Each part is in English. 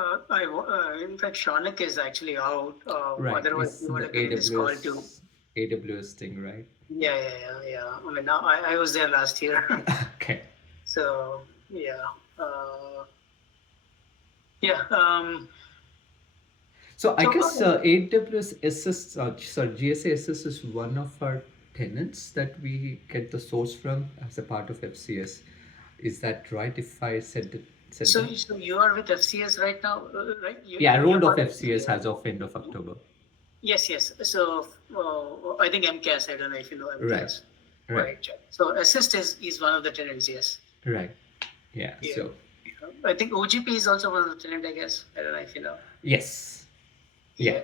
In fact, Shaunak is actually out. Right. Otherwise, It's he would the have given this call too. AWS thing, right? Yeah. I mean, now I was there last year. Okay. So, yeah. Uh, yeah. So I So, guess AWS Assist, sorry, GSA Assist is one of our tenants that we get the source from as a part of FCS. Is that right? If I said that? so you are with FCS right now, right? Yeah, I You're rolled off part of FCS FCS. as of end of October. Yes. So, I think MCAS. I don't know if you know Right. MCAS. Right. Right. So, Assist is one of the tenants. Yes. Right. Yeah. Yeah. So I think OGP is also one of the tenant. I guess. I don't know if you know. yes. Yeah. Yeah.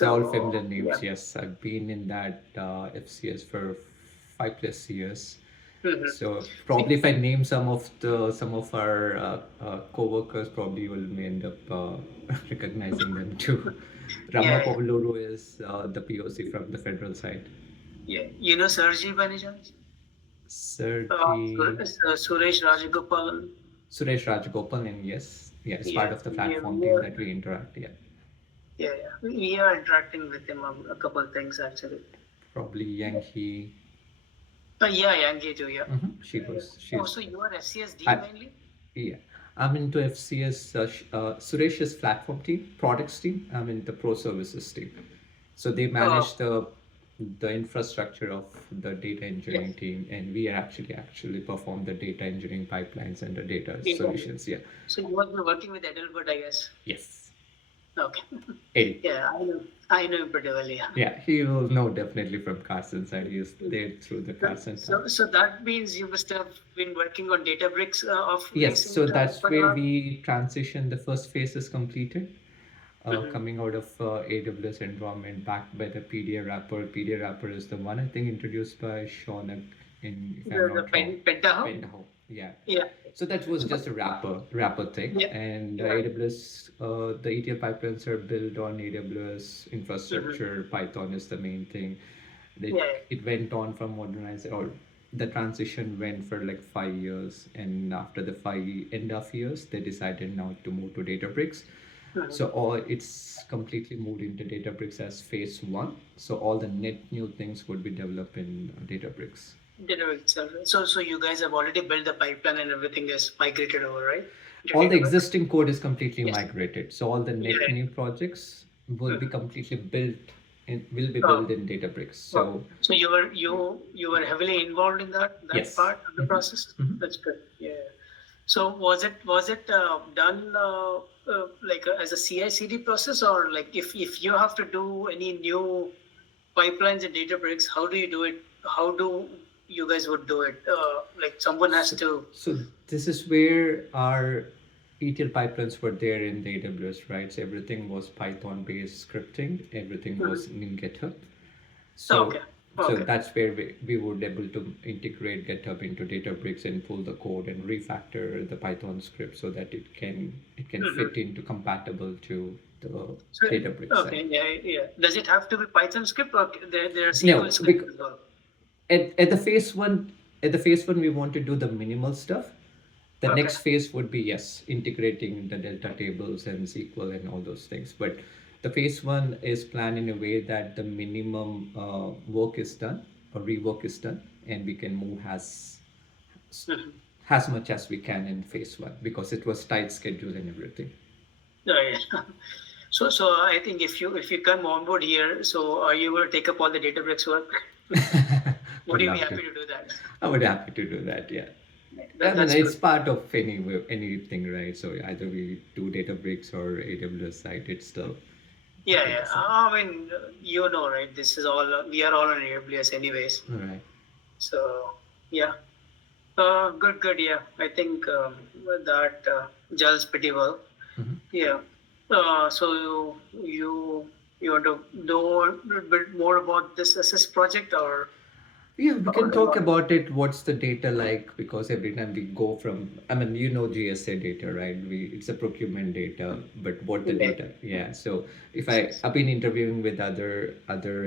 They're all familiar So, yeah. names. Yes, I've been in that FCS for 5 plus years. Hmm. So probably if I name some of our co-workers, probably you will may end up recognizing them too. Rama Yeah. Pavluru is the POC from the federal side. Yeah. You know Sergi by any chance? Sergi Suresh Rajagopalan. Suresh Rajagopal, and yes, yeah, it's Yeah. part of the Yeah. platform team that we interact. Yeah, Yeah. We are interacting with him on a couple of things actually. probably Yang He. Yeah, Yankee too. Yeah. She Yeah. was Oh, she's so you are FCSD I, mainly? yeah. I'm into FCS, Suresh's platform team, products team. I'm in the pro services team. So they Oh, manage the infrastructure of the data yes. engineering team, and we actually perform the data engineering pipelines and the data Yeah. solutions. Yeah. So you must be working with Edelbert, I guess. Yes. Okay. Eddie. Yeah, I know. I know him pretty well. Yeah. Yeah, he will know definitely from Carson side. He is there through the So, Carson time. so that means you must have been working on Databricks of Yes, so recent that's quite a where while. we transition. The first phase is completed, Mm-hmm. coming out of AWS environment backed by the PDA wrapper. PDA wrapper is the one I think introduced by Sean, in, if I'm The not wrong. Pentaho? Pentaho, yeah. Yeah. So that was just a wrapper thing, Yeah. and Yeah. AWS, the ETL pipelines are built on AWS Mm-hmm. infrastructure. Python is the main thing. It Yeah. it went on from modernizing, or the transition went for like 5 years, and after the 5.5 years, they decided now to move to Databricks. Mm-hmm. So all it's completely moved into Databricks as phase one. So all the net new things would be developed in Databricks. Databricks. So you guys have already built the pipeline and everything is migrated over, right? To All the Databricks? existing code is completely Yes. migrated. So all the net Yeah. new projects will be Mm-hmm. completely built will be built Oh, in Databricks. oh. So So you were heavily involved in that yes. part of the process. Mhm. That's good. Yeah. So was it done like as a CI/CD process, or like if you have to do any new pipelines in Databricks, how do you do it? How do you guys would do it? Like someone has So, to. so this is where our ETL pipelines were there in the AWS, right? So everything was Python-based scripting. Everything was Mhm. in GitHub. Oh, So, okay. so Okay. that's where we would able to integrate GitHub into Databricks and pull the code and refactor the Python script so that it can Hmm. fit into compatible to the So Databricks side. okay, yeah. Does it have to be Python script, or there are No, SQL scripts as well? at the phase one we want to do the minimal stuff. The Okay. next phase would be, yes, integrating the delta tables and SQL and all those things, but the phase one is planned in a way that the minimum work is done or rework is done, and we can move Mhm. as much as we can in phase one because it was tight schedule and everything. Yeah. So I think if you come on board here, so are you going to take up all the Databricks work? Would Would you be love to. happy to do that? I would happy to do that. Yeah. I mean, That's it's good. part of anything, right? So either we do Databricks or AWS site, it's still Yeah. the same. I mean, right? This is all we are all on AWS anyways. All right. So yeah. Good. Yeah. I think that gels pretty well. Mhm. Yeah. So you want to know a little bit more about this SS project, or Yeah, we or can talk not? about it. What's the data like? Because every time we go from, I mean, GSA data, right? It's a procurement data, but what the Yeah. data? Yeah. So if Yes. I've been interviewing with other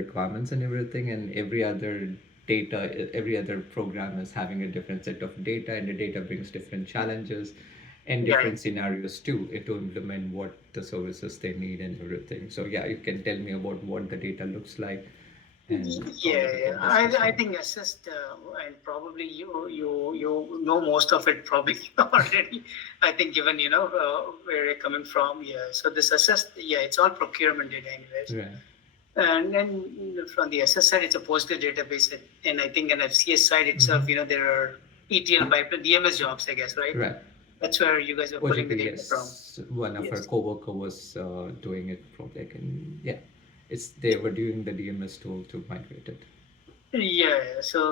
requirements and everything, and every other program is having a different set of data, and the data brings different challenges, and Yeah, different scenarios too to implement what the services they need and everything. So yeah, you can tell me about what the data looks like, and probably we yeah. can discuss I more. think assist, and probably you know most of it probably already. I think given where you're coming from, yeah. So this assist, yeah, it's all procurement data anyways. Right. And then from the SS side, it's a Postgres database, and I think an FCS side itself, Mm-hmm. there are ETL pipeline, DMS jobs, I guess, right? Right. That's where you guys are pulling the OGP, data from. yes. One of our Yes. coworker was doing it from like in yeah, it's they were doing the DMS tool to migrate it. Yeah. So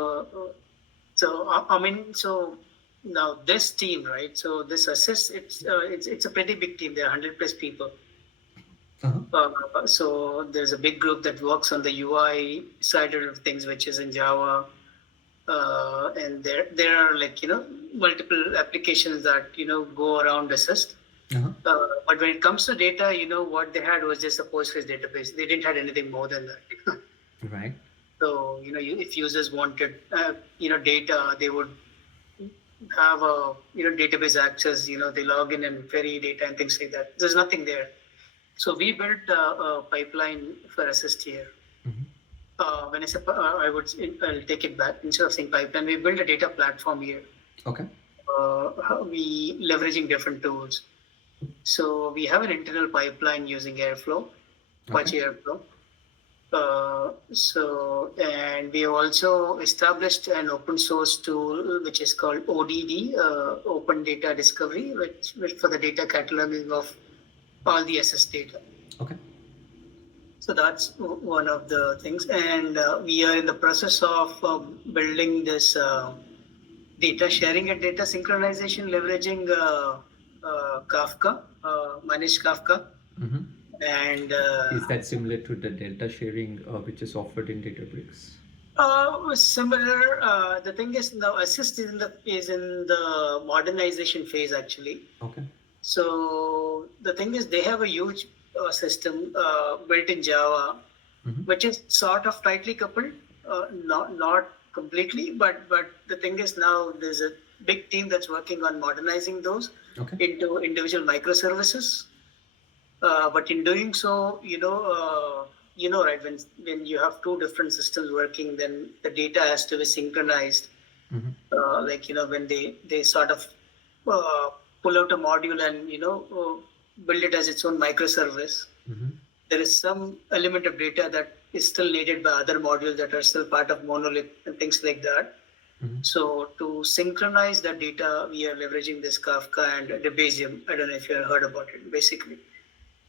I mean, so now this team, right? So this assist, it's a pretty big team. There are 100 plus people. Uh-huh. So there's a big group that works on the UI side of things, which is in Java. And there are like multiple applications that go around assist. Uh-huh. But when it comes to data, what they had was just a Postgres database. They didn't have anything more than that. Right. So if users wanted data, they would have a database access. They log in and query data and things like that. There's nothing there. So we built a pipeline for assist here. Mm-hmm. When I say I'll take it back. Instead of saying pipeline, we built a data platform here. Okay. We leveraging different tools. So we have an internal pipeline using Airflow, Apache Okay. Airflow. And we have also established an open source tool which is called ODD, Open Data Discovery, which for the data cataloging of all the SS data. Okay. So that's one of the things, and we are in the process of building this data sharing and data synchronization, leveraging Kafka, managed Kafka, Mm-hmm. and Is that similar to the delta sharing which is offered in Databricks? similar. The thing is now Assist is in the modernization phase actually. Okay. So the thing is they have a huge system built in Java, Mm-hmm. which is sort of tightly coupled, not completely, but the thing is now there's a big team that's working on modernizing those Okay. into individual microservices. But in doing so, right, when you have two different systems working, then the data has to be synchronized. Mm-hmm. Like when they sort of uh, pull out a module and build it as its own microservice. Mm-hmm. There is some element of data that is still needed by other modules that are still part of monolith and things like that. Mm-hmm. So to synchronize the data, we are leveraging this Kafka and Debezium. I don't know if you have heard about it, basically.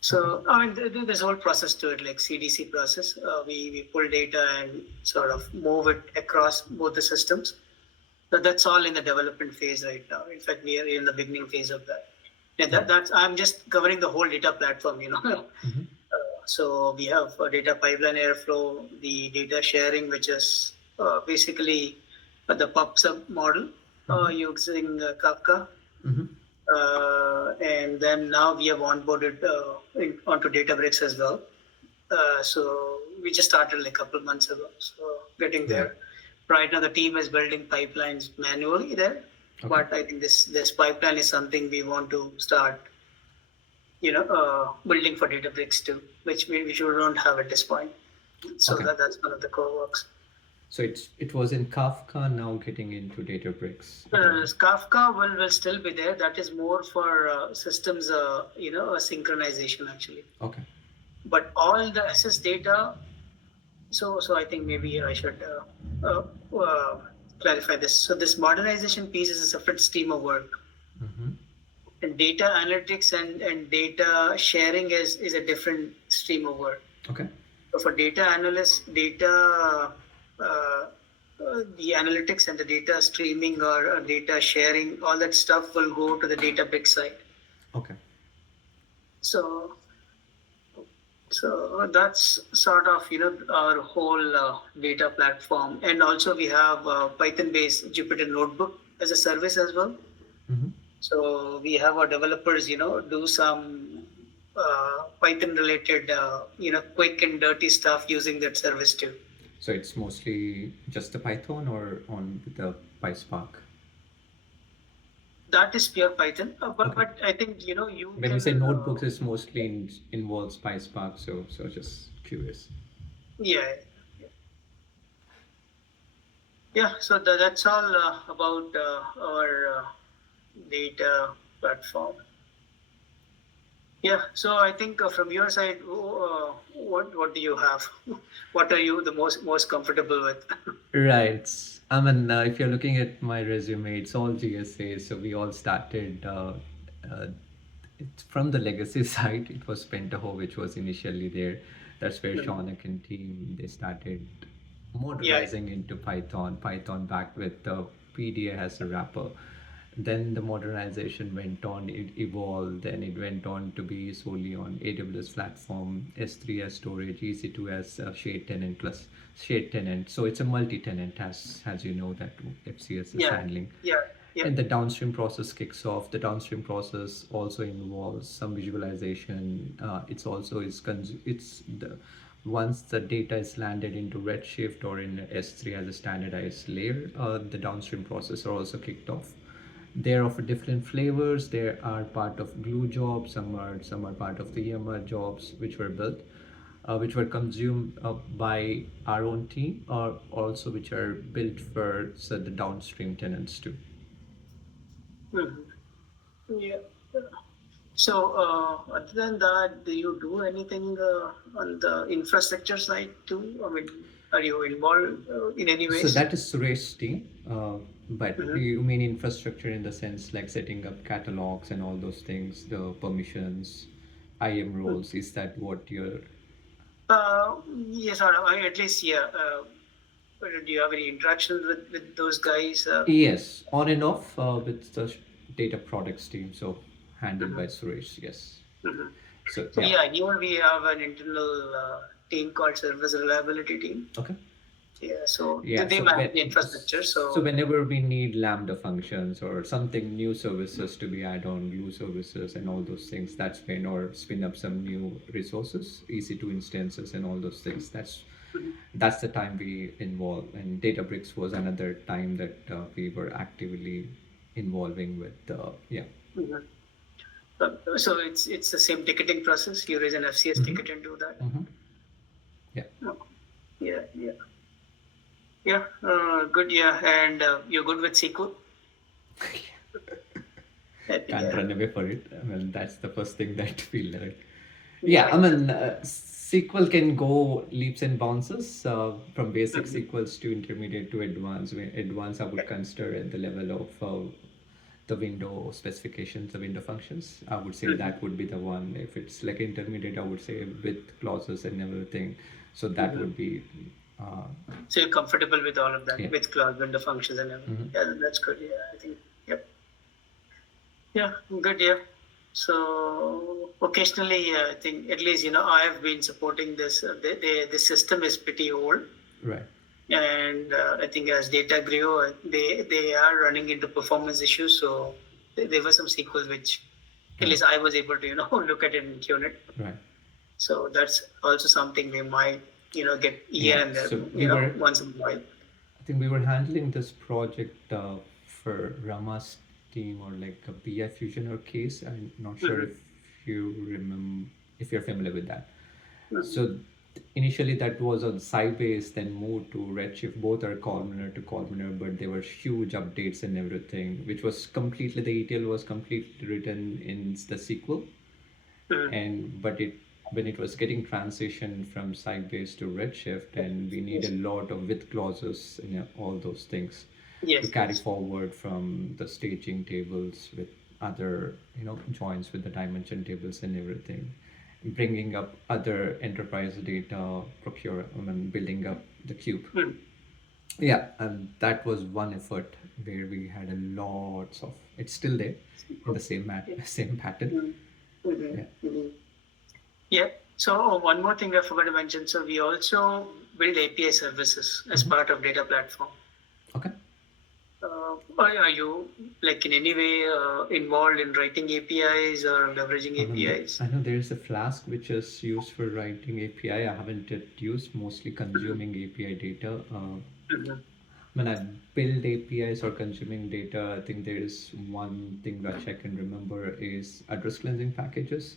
So I mean, there's a whole process to it, like CDC process. We pull data and sort of move it across both the systems. But that's all in the development phase right now. In fact, we are in the beginning phase of that. Yeah, that's I'm just covering the whole data platform. Mm-hmm. So we have a data pipeline Airflow, the data sharing, which is basically the PubSub model using Kafka. Mm-hmm. And then now we have onboarded onto Databricks as well. So we just started like a couple of months ago. So getting there. Right now the team is building pipelines manually there. Okay. But I think this pipeline is something we want to start building for Databricks too, which we don't have at this point. So Okay. that's one of the core works. So it was in Kafka, now getting into Databricks. Kafka will still be there. That is more for systems, synchronization actually. Okay. But all the SS data. So I think maybe I should clarify this. So this modernization piece is a separate stream of work. Mm-hmm. And data analytics and data sharing is a different stream of work. Okay. So for data analysts, the analytics and the data streaming or data sharing, all that stuff will go to the Databricks side. Okay. So that's sort of our whole data platform, and also we have Python-based Jupyter Notebook as a service as well. Mm-hmm. So we have our developers, do some Python-related, quick and dirty stuff using that service too. So it's mostly just the Python or on the PySpark? that is pure Python. But Okay. I think you When you say can. notebooks, it's mostly involves PySpark, so just curious. Yeah, yeah. So that's all about our data platform. Yeah. So I think from your side, what do you have? What are you the most comfortable with? Right. I mean, if you're looking at my resume, it's all GSA. So we all started uh, it's from the legacy side. It was Pentaho, which was initially there. That's where Mhm. Shaunak and team they started Yeah. modernizing into Python. Python backed with the PDA as a wrapper. Then the modernization went on, it evolved, then it went on to be solely on AWS platform, S3 as storage, EC2 as shared tenant plus shared tenant. So it's a multi-tenant as you know that FCS is Yeah. handling. Yeah. Yeah. And the downstream process kicks off. The downstream process also involves some visualization. It's also it's the once the data is landed into Redshift or in S3 as a standardized layer, the downstream process are also kicked off. They're of different flavors. They are part of Glue jobs. Some are part of the EMR jobs which were built, which were consumed by our own team, or also which are built for the downstream tenants too. Mhm. Yeah. So, other than that, do you do anything on the infrastructure side too? I mean, are you involved in any So ways? that is Suresh's team, but Mhm. you mean infrastructure in the sense like setting up catalogs and all those things, the permissions, IAM roles. Is that what you're? Yes, at least, yeah. Do you have any interactions with those guys? Yes, on and off with the data products team. So handled Mhm. by Suresh. Yes. Mhm. So So, yeah. yeah, here we have an internal team called Service Reliability Team. Okay. Yeah, so Yeah, they manage the infrastructure. so So, whenever we need Lambda functions or something new services to be add on, glue services and all those things, that's when or spin up some new resources, EC2 instances and all those things. mhm. That's the time we involve. And Databricks was another time that we were actively involving with. Yeah. Mhm. So it's the same ticketing process. You raise an FCS Mm-hmm. ticket and do that. Mm-hmm. Yeah. Oh, yeah, yeah, yeah. Good, yeah. And you're good with SQL? Can't Yeah, run away for it. I mean, that's the first thing that we learn. Yeah, yeah, I yeah. mean, SQL can go leaps and bounces from basic Mhm. SQLs to intermediate to advanced. Advanced, I would consider at the level of the window specifications, the window functions. I would say Mhm. that would be the one. If it's like intermediate, I would say with clauses and everything. So that Mhm. would be, uh, So you're comfortable with all of yeah. that, with cloud window functions and everything. Hmm. Yeah, that's good. Yeah, I think. Yep. Yeah, good. Yeah. So occasionally, I think at least I have been supporting this. The system is pretty old, Right. and I think as data grew, they are running into performance issues. So there were some sequels which at Right. least I was able to look at it and tune it. Right. So that's also something we might get here Yeah. and there, So we were once in a while. I think we were handling this project for Rama's team or like a BI Fusion or case. I'm not sure Mhm. if you remember, if you're familiar with that. Mhm. So initially that was on Sybase, then moved to Redshift. Both are columnar to columnar, but there were huge updates and everything, which was completely, the ETL was completely written in the SQL, Mhm. and but it when it was getting transitioned from Sybase to Redshift, and we need a Yes, lot of with clauses and all those things to yes, carry yes. forward from the staging tables with other joins with the dimension tables and everything, bringing up other enterprise data, building up the cube. Mhm. Yeah, and that was one effort where we had a lots of. It's still there in the same Yeah. same pattern. Mhm. Mhm. Yeah. Mhm. Yeah. So one more thing I forgot to mention. So we also build API services as Hmm. part of data platform. Okay. Are you like in any way involved in writing APIs or leveraging I mean, APIs? I know there is a Flask which is used for writing API. I haven't yet used, mostly consuming API data. Mhm. when I build APIs or consuming data, I think there is one thing which I can remember is address cleansing packages.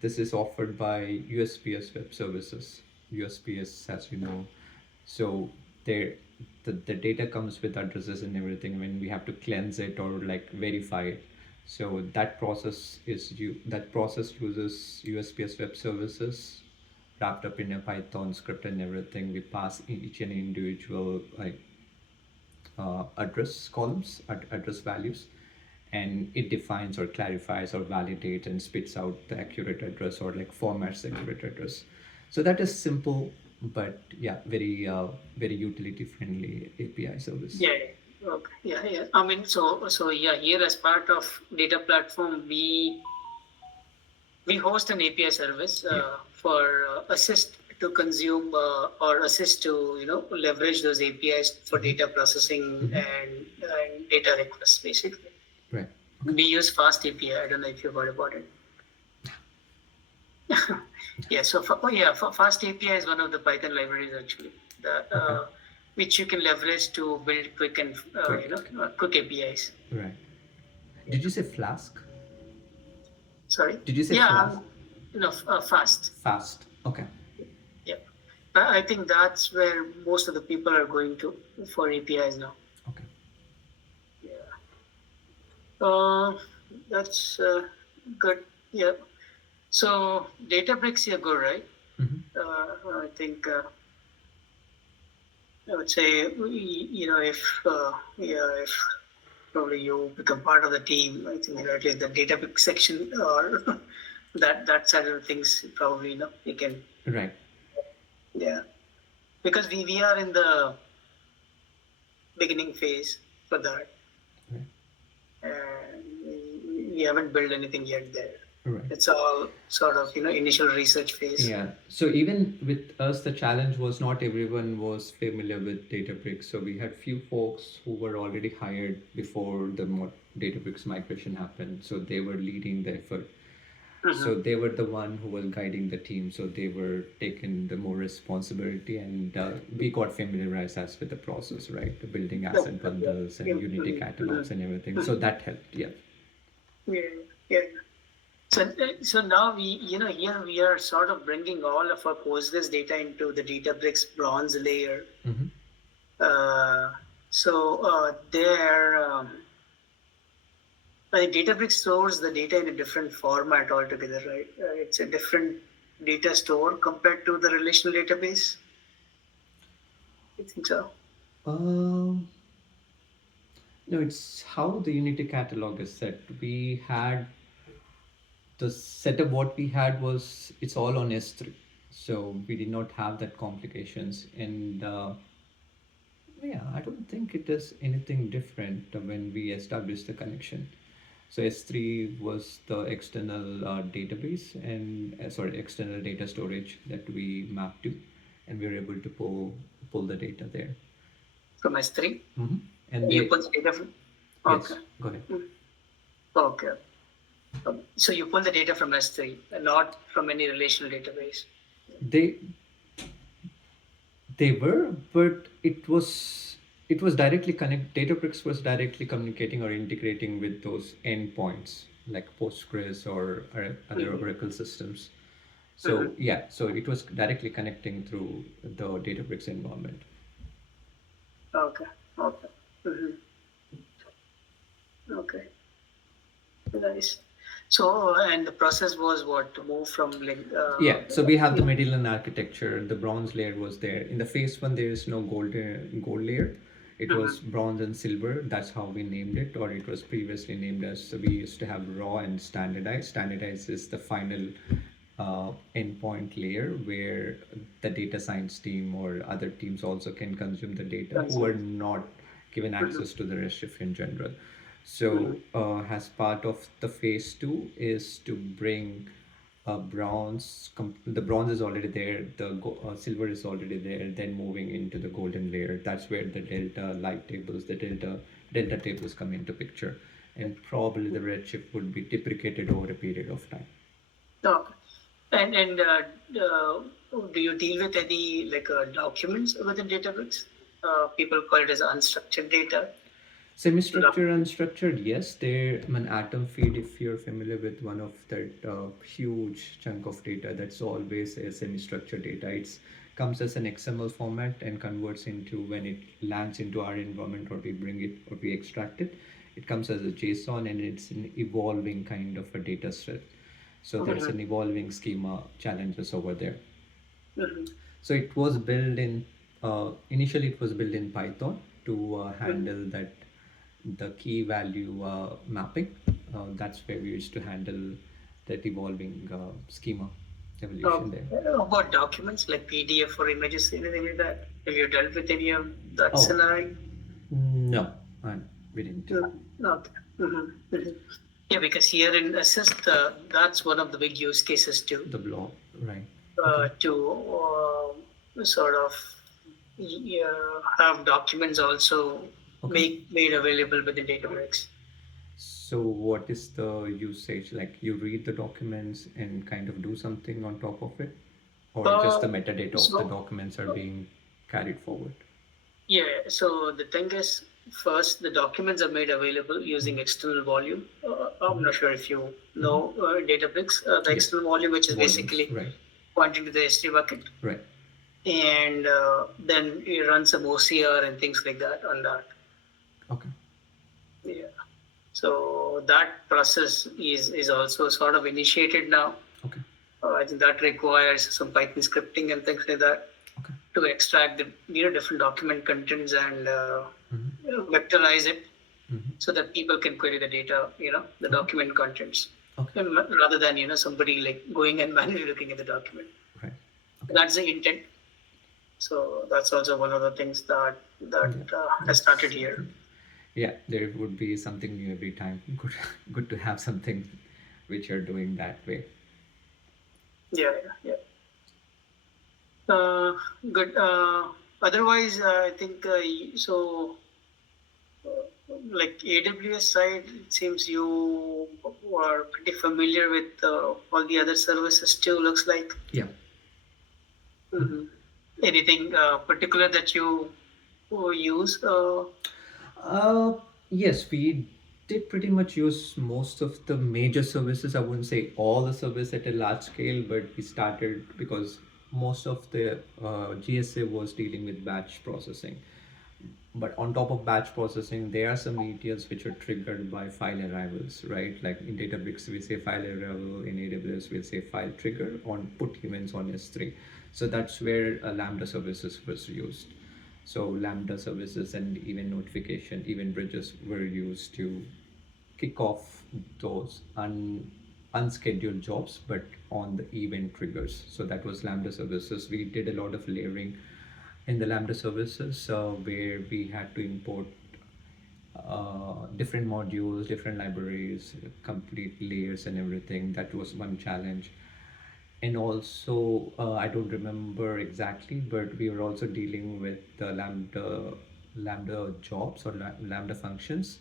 This is offered by USPS Web Services. USPS, as you know, so there the data comes with addresses and everything when we have to cleanse it or like verify it. So that process uses USPS Web Services wrapped up in a Python script and everything. We pass each and individual like address columns, address values, and it defines or clarifies or validates and spits out the accurate address or like formats the accurate address. So that is simple, but yeah, very utility friendly API service. Yeah. Yeah. Okay. Yeah. Yeah. I mean, so yeah, here as part of data platform, we host an API service Yeah. for assist to consume or assist to leverage those APIs for data processing and data requests basically. Right. We use Fast API. I don't know if you've heard about it. Yeah. So for Fast API is one of the Python libraries actually, which you can leverage to build quick and quick APIs. Right. Did you say Flask? Sorry. Did you say Yeah. Flask? Fast. Fast. Okay. Yeah. I think that's where most of the people are going to for APIs now. Okay. Yeah. That's good. Yeah. So Databricks, you're good, right? I think I would say if probably you become part of the team, I think at least the Databricks section or that side of things probably you can. Right. Yeah, because we are in the beginning phase for that, Right. and we haven't built anything yet there. Right. It's all sort of initial research phase. Yeah. So even with us, the challenge was not everyone was familiar with Databricks. So we had few folks who were already hired before the Databricks migration happened. So they were leading the effort. So they were the one who was guiding the team. So they were taking the more responsibility, and we got familiarized as with the process, right? The building asset bundles and Unity catalogs and everything. So that helped. Yeah. Yeah, yeah. So now here we are sort of bringing all of our Postgres data into the Databricks bronze layer. There, Databricks stores the data in a different format altogether, right? It's a different data store compared to the relational database. I think so. No, it's how the Unity catalog is set. We had the setup what we had was it's all on S3, so we did not have that complications, and yeah, I don't think it is anything different when we established the connection. So S3 was the external database and external data storage that we mapped to, and we were able to pull the data there from S3. And you pull the data from. Okay. Yes, go ahead. Okay. So you pull the data from S3, not from any relational database. They were, but it was directly Databricks was directly communicating or integrating with those endpoints like Postgres or other Oracle systems. So yeah, so it was directly connecting through the Databricks environment. Okay. Okay. Nice. So, and the process was what, to move from yeah, so we have the Medallion architecture. The bronze layer was there. In the phase one, there is no gold layer. It was bronze and silver. That's how we named it, or it was previously named as. So we used to have raw and standardized. Standardized is the final endpoint layer where the data science team or other teams also can consume the data who are not given access to the Redshift in general. So as part of the phase two is to bring bronze. The bronze is already there. The silver is already there. Then moving into the golden layer. That's where the delta light tables, the delta tables come into picture, and probably the Redshift would be deprecated over a period of time. Okay. And do you deal with any documents within Databricks? people call it as unstructured data. Semi-structured, unstructured, yes. There, an atom feed, if you're familiar with one of that huge chunk of data, that's always a semi-structured data. It's comes as an XML format and converts into when it lands into our environment or we bring it or we extract it. It comes as a JSON and it's an evolving kind of a data set. So there's Mhm, an evolving schema challenges over there. mhm, So it was built in initially it was built in Python to mhm. handle that the key value mapping. That's where we used to handle that evolving schema evolution there. About documents like PDF or images, anything like that? Have you dealt with any of that Oh, scenario? no, we didn't. Okay. Yeah, because here in Assist, that's one of the big use cases too, The blob, right? Okay, to sort of have documents also okay. made available within Databricks. So what is the usage? Like you read the documents and kind of do something on top of it, or just Uh, the metadata of the so documents are being carried forward? yeah, so the thing is, first the documents are made available using external volume. I'm not sure if you Mm-hmm. know Databricks, the Yeah, external volume, which is volumes, basically right, pointing to the S3 bucket, right. and then you run some OCR and things like that on that. Okay, Yeah. So that process is also sort of initiated now. okay, I think that requires some Python scripting and things like that okay. to extract the different document contents and Mm-hmm. vectorize it Mm-hmm. so that people can query the data, the Okay, document contents, okay, and rather than somebody like going and manually looking at the document. right. Okay. That's the intent. So that's also one of the things that Yeah, has started that's here. good. Yeah, there would be something new every time. Good, good to have something which you're doing that way. Yeah, yeah. Uh, Good. Otherwise, I think so. Like AWS side, it seems you are pretty familiar with all the other services too. Looks like. Yeah. Mhm. Mhm. Anything particular that you use? Uh, yes, we did pretty much use most of the major services. I wouldn't say all the service at a large scale, but we started because most of the GSA was dealing with batch processing. But on top of batch processing, there are some ETLs which are triggered by file arrivals, right? Like in Databricks, we say file arrival. In AWS, we'll say file trigger on put events on S3. So that's where Lambda services was used. So Lambda services and even notification, event bridges were used to kick off those unscheduled jobs, but on the event triggers. So that was Lambda services. We did a lot of layering in the Lambda services where we had to import different modules, different libraries, complete layers and everything. That was one challenge. And also, I don't remember exactly, but we were also dealing with the Lambda jobs or Lambda functions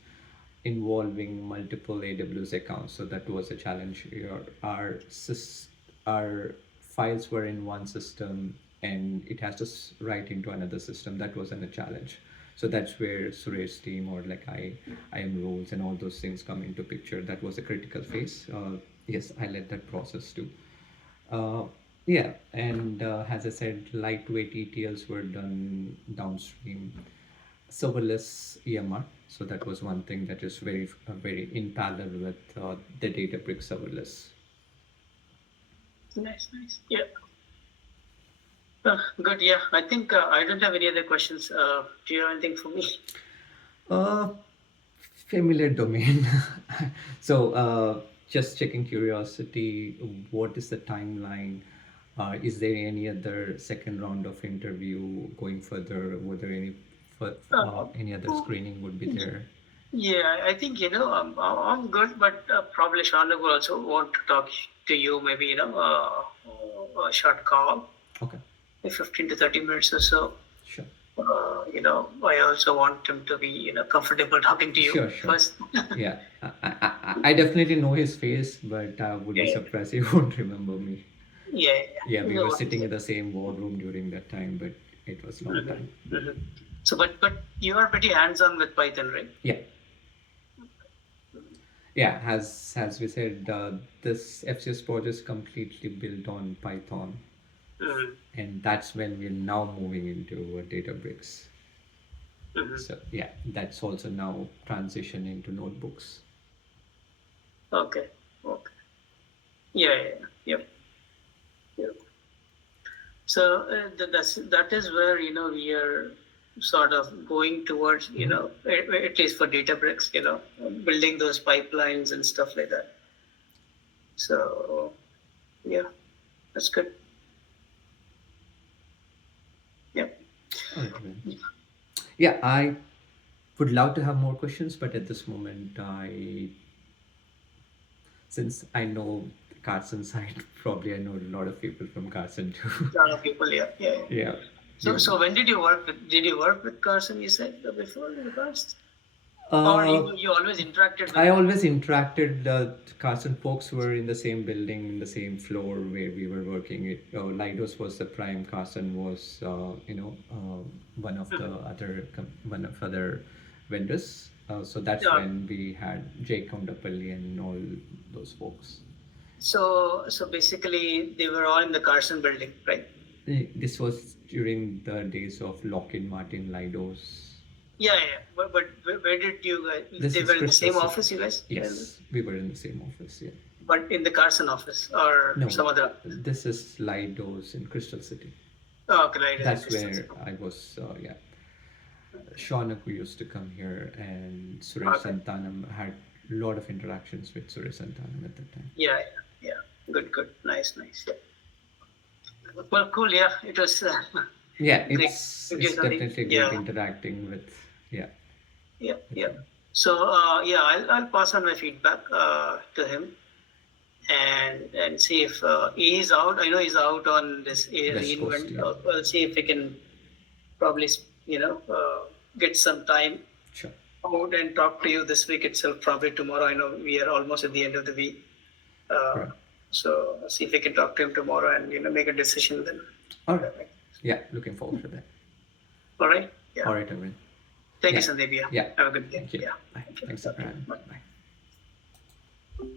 involving multiple AWS accounts. So that was a challenge. Our files were in one system and it has to write into another system. That wasn't a challenge. So that's where Suresh team or like IAM roles and all those things come into picture. That was a critical phase. Yes, I led that process too. Uh, yeah, and as I said, lightweight ETLs were done downstream, serverless EMR. So that was one thing that is very in parallel with the Databricks serverless. Nice, nice. Yeah. Good. Yeah. I think I don't have any other questions. Do you have anything for me? Uh, Familiar domain. So, just checking curiosity, what is the timeline? Is there any other second round of interview going further? Were there any other Uh, screening would be there? Yeah, I think I'm good, but probably Shana will also want to talk to you. Maybe a short call, Okay, 15 to 30 minutes or so. sure, I also want him to be comfortable talking to you sure, sure. first. Yeah, I definitely know his face, but I would be Yeah, surprised he won't remember me. yeah, Yeah, we no were worries. sitting in the same war room during that time, but it was long Mhm, time. mhm. So, but you are pretty hands-on with Python, right? Yeah. Yeah, as we said, this FCS project is completely built on Python, Mm-hmm. and that's when we're now moving into Databricks. Mm-hmm. So yeah, that's also now transitioning to notebooks. Okay. Okay. Yeah. Yep. Yep. So that is where we are sort of going towards at least for Databricks, building those pipelines and stuff like that. So yeah, that's good. Yeah. All right, then. Yeah, I would love to have more questions, but at this moment, since I know Carson side, probably I know a lot of people from Carson too. A lot of people, yeah. Yeah. So when did you work with? Did you work with Carson? You said before in the past, or Uh, you always interacted with I him? always interacted. Carson folks were in the same building, in the same floor where we were working. Lidos was the prime. Carson was, one of the one of other vendors. So that's Yeah. when we had Jake Kondapalli and all those folks. So basically, they were all in the Carson building, right? This was during the days of Lockheed Martin, Lidos. Yeah. But where did you guys? This They is were in the Crystal same City. office, you guys? Yes, we were in the same office. Yeah. But in the Carson office or No, some other office? this is Lidos in Crystal City. Oh, okay, right. That's where I was. Yeah. Shaunak, who used to come here, and Suresh Okay. Santanam had a lot of interactions with Suresh Santanam at that time. Yeah. Good. Nice. Yeah. Well, cool. Yeah, it was Yeah, great. it's Okay, Sandeep. definitely great Yeah. interacting with. Yeah. Yeah. So yeah, I'll pass on my feedback to him and see if he is out. I know he's out on this West Coast. reinvent. Yeah. We'll see if we can probably get some time Sure. out and talk to you this week itself. Probably tomorrow. I know we are almost at the end of the week. Right. So see if we can talk to him tomorrow and make a decision then. All right. Yeah, looking forward to that. All right. Yeah. All right, Arvind. Thank Yeah. you, Sandeep. Yeah. Have a good day. Thank you. Yeah. Bye. Thank you. Thanks for Okay. having me. Bye. Bye.